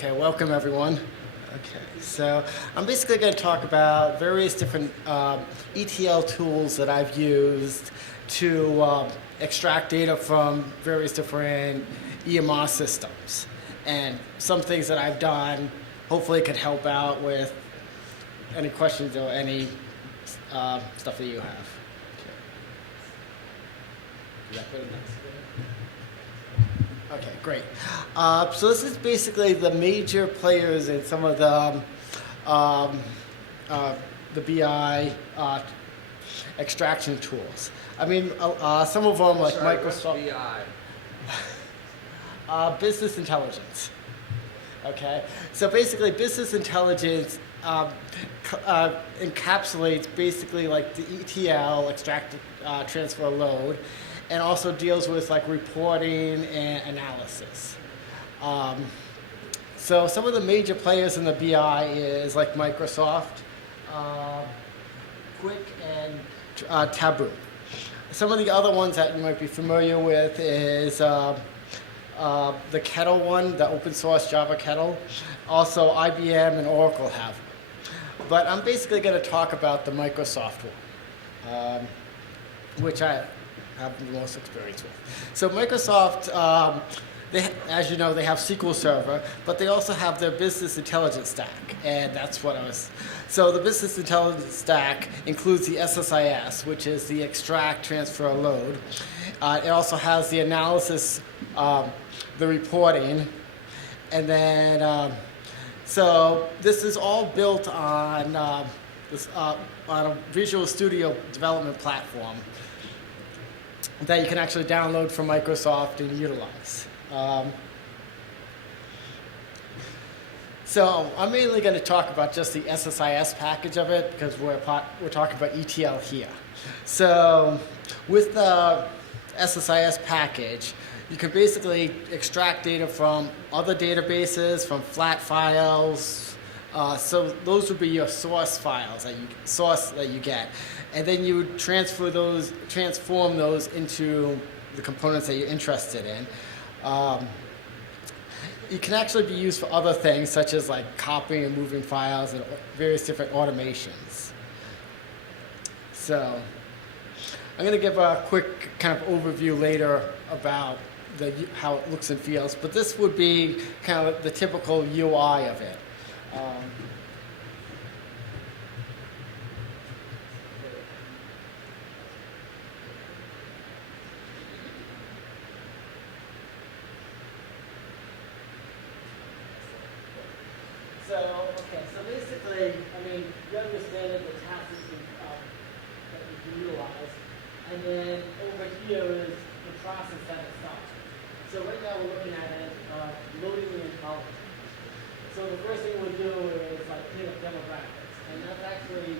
Okay, welcome everyone. Okay, so I'm basically going to talk about various different ETL tools that I've used to extract data from various different EMR systems. And some things that I've done hopefully could help out with any questions or any stuff that you have. Okay, great. So this is basically the major players in some of the BI extraction tools. I mean, some of them like Microsoft. BI. Business intelligence. Okay, so basically, business intelligence encapsulates basically like the ETL, extract, transfer, load, and also deals with like reporting and analysis. So some of the major players in the BI is like Microsoft, Quick, and Taboo. Some of the other ones that you might be familiar with is the Kettle one, the open source Java Kettle. Also IBM and Oracle have it. But I'm basically going to talk about the Microsoft one, which I have the most experience with. So Microsoft, as you know, they have SQL Server, but they also have their business intelligence stack, and that's what I was. So the business intelligence stack includes the SSIS, which is the extract, transfer, load. It also has the analysis, the reporting, and then so this is all built on on a Visual Studio development platform that you can actually download from Microsoft and utilize. So I'm mainly going to talk about just the SSIS package of it because we're talking about ETL here. So with the SSIS package, you can basically extract data from other databases, from flat files. So those would be your source files that you get, and then you would transform those into the components that you're interested in. It can actually be used for other things, such as like copying and moving files and various different automations. So I'm going to give a quick kind of overview later about how it looks and feels, but this would be kind of the typical UI of it. So basically, I mean, you understand that the task that you can utilize, and then over here is the process that it starts. So right now we're looking at it, loading the intelligence. So the first thing we'll do is like clean up demographics, and that's actually,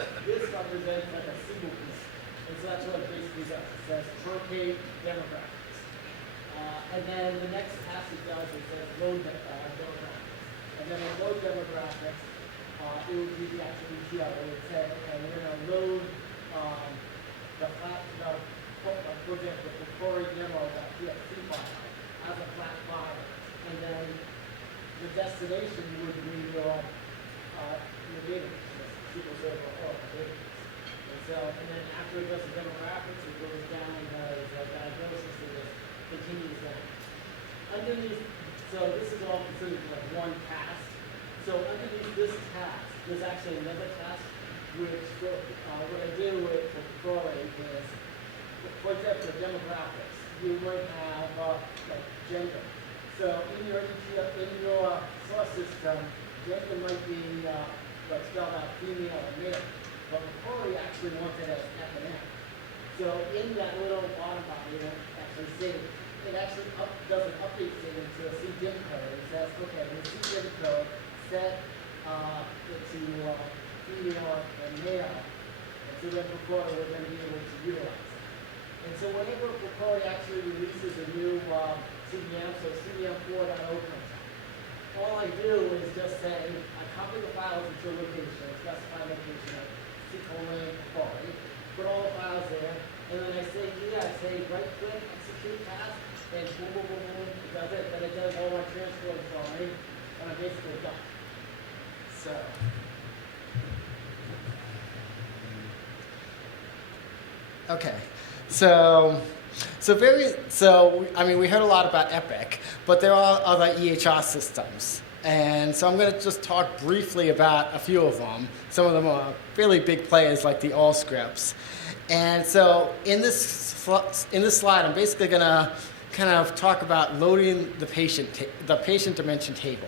this represents like a single piece, and so that's what it basically does. It says truncate demographics. And then the next task it does is says load demographics. And then in load demographics, it would be the actual ETL. It would say, okay, we're going to load for example, the Corey demo.txt file as a flat file. And then the destination would be your database, SQL Server or database. And then after it does the demographics, it goes down and does diagnosis and it continues down. Underneath, so this is all considered like one task. So underneath this task, there's actually another task, which what I do with Corey is, for example, demographics. You might have like gender. So in your source system, gender might be like spelled out female or male, but Corey actually wants it as F&M. So in that little bottom body, it actually saves. It actually does an update statement to a CDIM code. It says, okay, the CDIM code set it to female and male, and so then Precori will then be able to utilize it. And so whenever Precori actually releases a new CDM, so CDM 4.0 comes out, all I do is just say, I copy the files into a location, specify location of Precori, put all the files there, and then I say here, I say right click, execute task, and boom, boom, boom, boom, it does it. Then it does all my transport from Okay, so I mean, we heard a lot about Epic, but there are other EHR systems, and so I'm going to just talk briefly about a few of them. Some of them are fairly big players, like the Allscripts. And so in this slide, I'm basically going to kind of talk about loading the patient dimension table.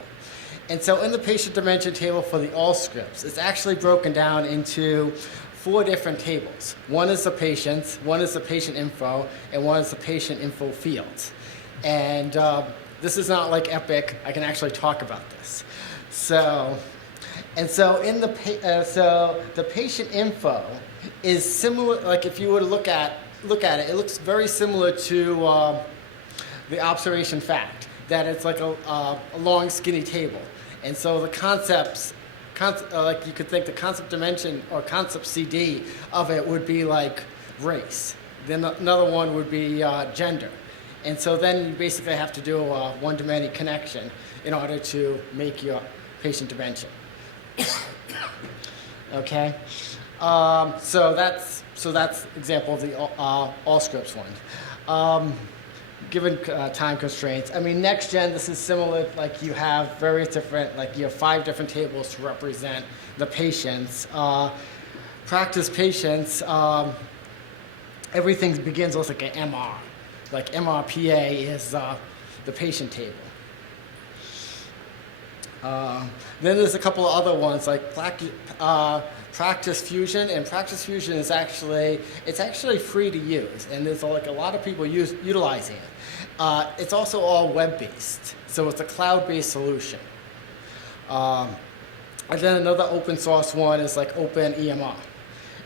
And so in the patient dimension table for the Allscripts, it's actually broken down into 4 different tables. One is the patients, one is the patient info, and one is the patient info fields. And this is not like Epic. I can actually talk about this. So in the patient info is similar. Like if you were to look at it, it looks very similar to the observation fact, that it's like a long skinny table. And so the concepts, like you could think the concept dimension or concept CD of it would be like race. Then another one would be gender. And so then you basically have to do a one-to-many connection in order to make your patient dimension. Okay, so that's example of the Allscripts one. Given time constraints, I mean, next gen, this is similar. Like you have various different, like you have 5 different tables to represent the patients. Practice patients, everything begins with like an MR. Like MRPA is the patient table. Then there's a couple of other ones like Practice Fusion, and Practice Fusion is actually free to use, and there's like a lot of people utilizing it. It's also all web-based, so it's a cloud-based solution. And then another open source one is like Open EMR.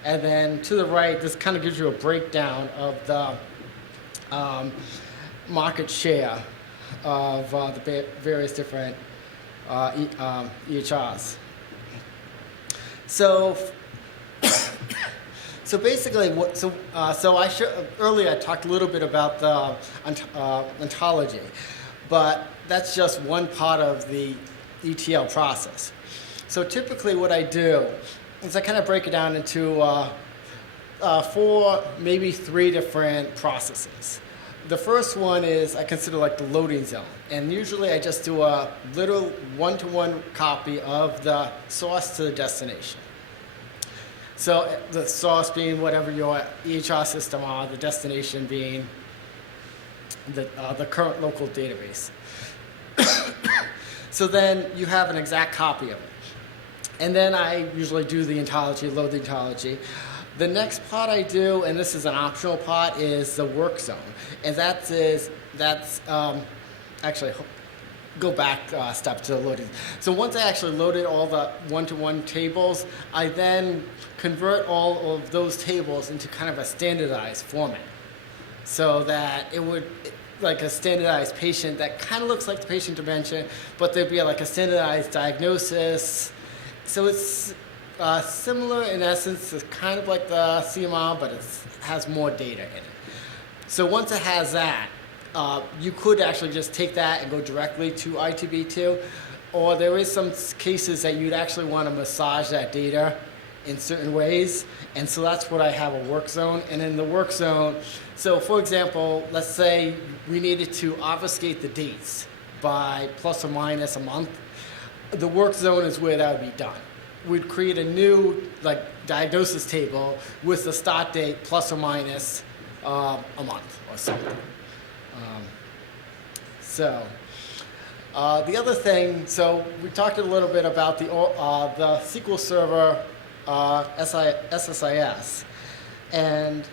And then to the right, this kind of gives you a breakdown of the market share of the various different EHRs. So basically, earlier I talked a little bit about the ontology, but that's just one part of the ETL process. So typically what I do is I kind of break it down into 4, maybe 3 different processes. The first one is I consider like the loading zone, and usually I just do a little one-to-one copy of the source to the destination. So the source being whatever your EHR system are, the destination being the current local database. So then you have an exact copy of it. And then I usually do the ontology, load the ontology. The next part I do, and this is an optional part, is the work zone. And actually, go back a step to the loading. So once I actually loaded all the one-to-one tables, I then convert all of those tables into kind of a standardized format. So that it would, like a standardized patient that kind of looks like the patient dimension, but there'd be like a standardized diagnosis. So it's similar in essence. It's kind of like the CMR, but it has more data in it. So once it has that, you could actually just take that and go directly to i2b2, or there is some cases that you'd actually want to massage that data in certain ways, and so that's what I have a work zone. And in the work zone, so for example, let's say we needed to obfuscate the dates by plus or minus a month. The work zone is where that would be done. We'd create a new like diagnosis table with the start date plus or minus a month or something. The other thing, so we talked a little bit about the SQL Server SSIS, and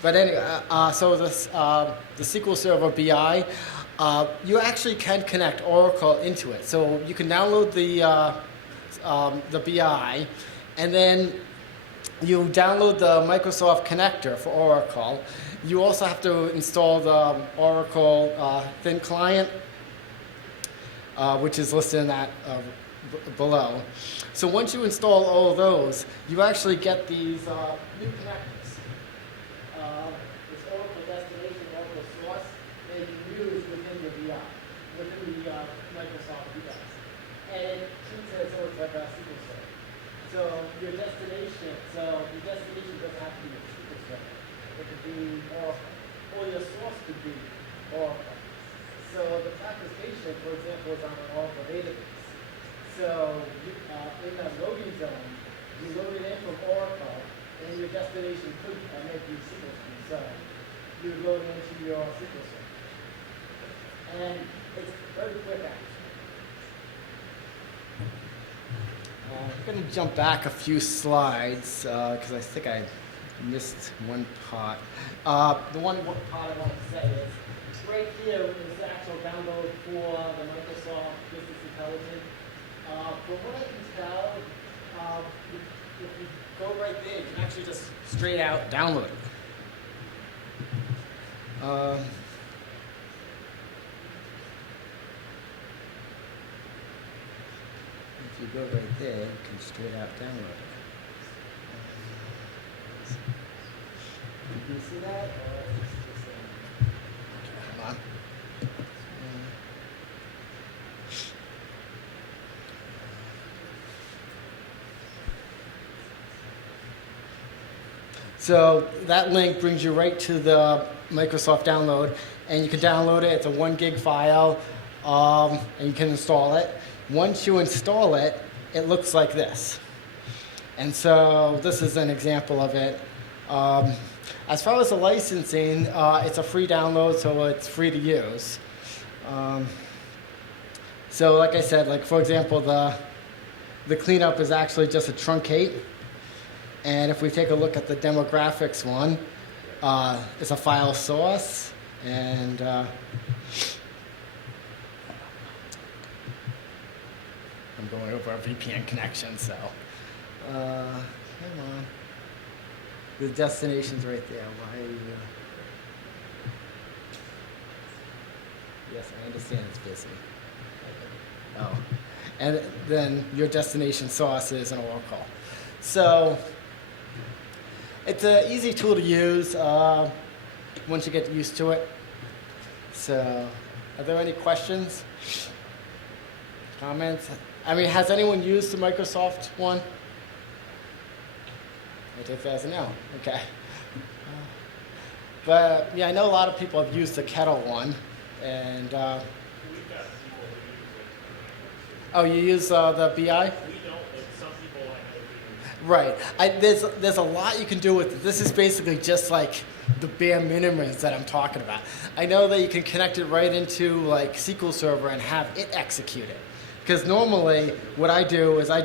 but anyway, so this the SQL Server BI, you actually can connect Oracle into it. So you can download the BI, and then you download the Microsoft connector for Oracle. You also have to install the Oracle Thin client, which is listed in that below. So once you install all of those, you actually get these new connectors. This Oracle destination, Oracle source, they can use within the BI, within the Microsoft BI. And it treats it as though it's like a SQL Server. So Oracle. So the classification, for example, is on an Oracle database. So in the loading zone, you load it in from Oracle, and your destination could make you SQL stream. So you load it into your SQL stream. And it's very quick actually. I'm going to jump back a few slides because I think I missed one part. The one part I want to say is right here is the actual download for the Microsoft Business Intelligence. From what I can tell, if you go right there, you can actually just straight out download it. If you go right there, you can straight out download it. Can you see that? Or is it just, okay, hold on. So that link brings you right to the Microsoft download, and you can download it. It's a 1 gig file, and you can install it. Once you install it, it looks like this. And so this is an example of it. As far as the licensing, it's a free download, so it's free to use. So like I said, like for example, the cleanup is actually just a truncate. And if we take a look at the demographics one, it's a file source, and I'm going over a VPN connection, so come on. The destination's right there. Why are you? Yes, I understand it's busy. Oh, and then your destination source is an Oracle. So it's an easy tool to use once you get used to it. So, are there any questions? Comments? I mean, has anyone used the Microsoft one? I take that as a no. Okay. But yeah, I know a lot of people have used the Kettle one, and oh, you use the BI? We don't, but some people I know do. Right. There's a lot you can do with it. This is basically just like the bare minimums that I'm talking about. I know that you can connect it right into like SQL Server and have it execute it. Because normally what I do is I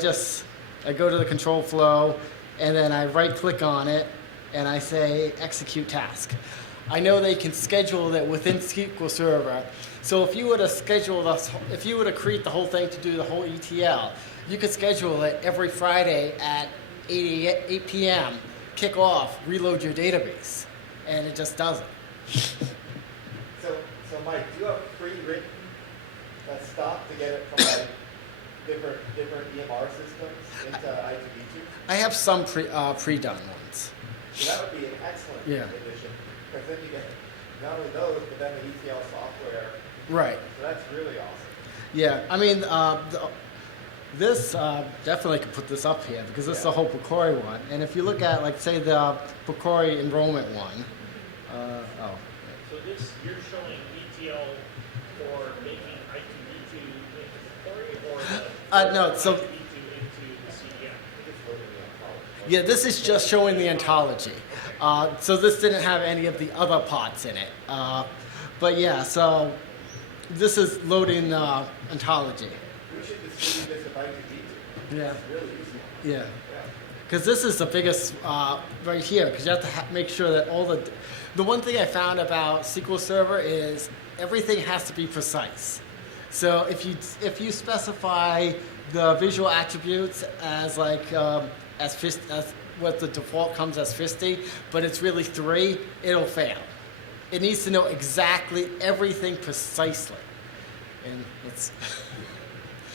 go to the control flow and then I right click on it and I say execute task. I know they can schedule it within SQL Server. So if you were to if you were to create the whole thing to do the whole ETL, you could schedule it every Friday at 8 p.m., kick off, reload your database, and it just does it. So Mike, do you have pre-written stuff to get it from like different EMR systems into i2b2? I have some pre-done ones. So that would be an excellent addition, because then you get not only those, but then the ETL software. Right. So that's really awesome. Yeah, I mean, this definitely could put this up here because this is the whole Picori one. And if you look at, like, say, the Picori enrollment one, So this, you're showing ETL for making i2b2 into Picori, or no, so i2b2 into the CDM? yeah, this is just showing the ontology. So this didn't have any of the other parts in it. But yeah, so this is loading the ontology. We should distribute this with i2b2. Yeah. It's really easy. Yeah. Because this is the biggest right here, because you have to make sure that all the one thing I found about SQL Server is everything has to be precise. So if you specify the visual attributes as like as what the default comes as 50, but it's really 3, it'll fail. It needs to know exactly everything precisely, and it's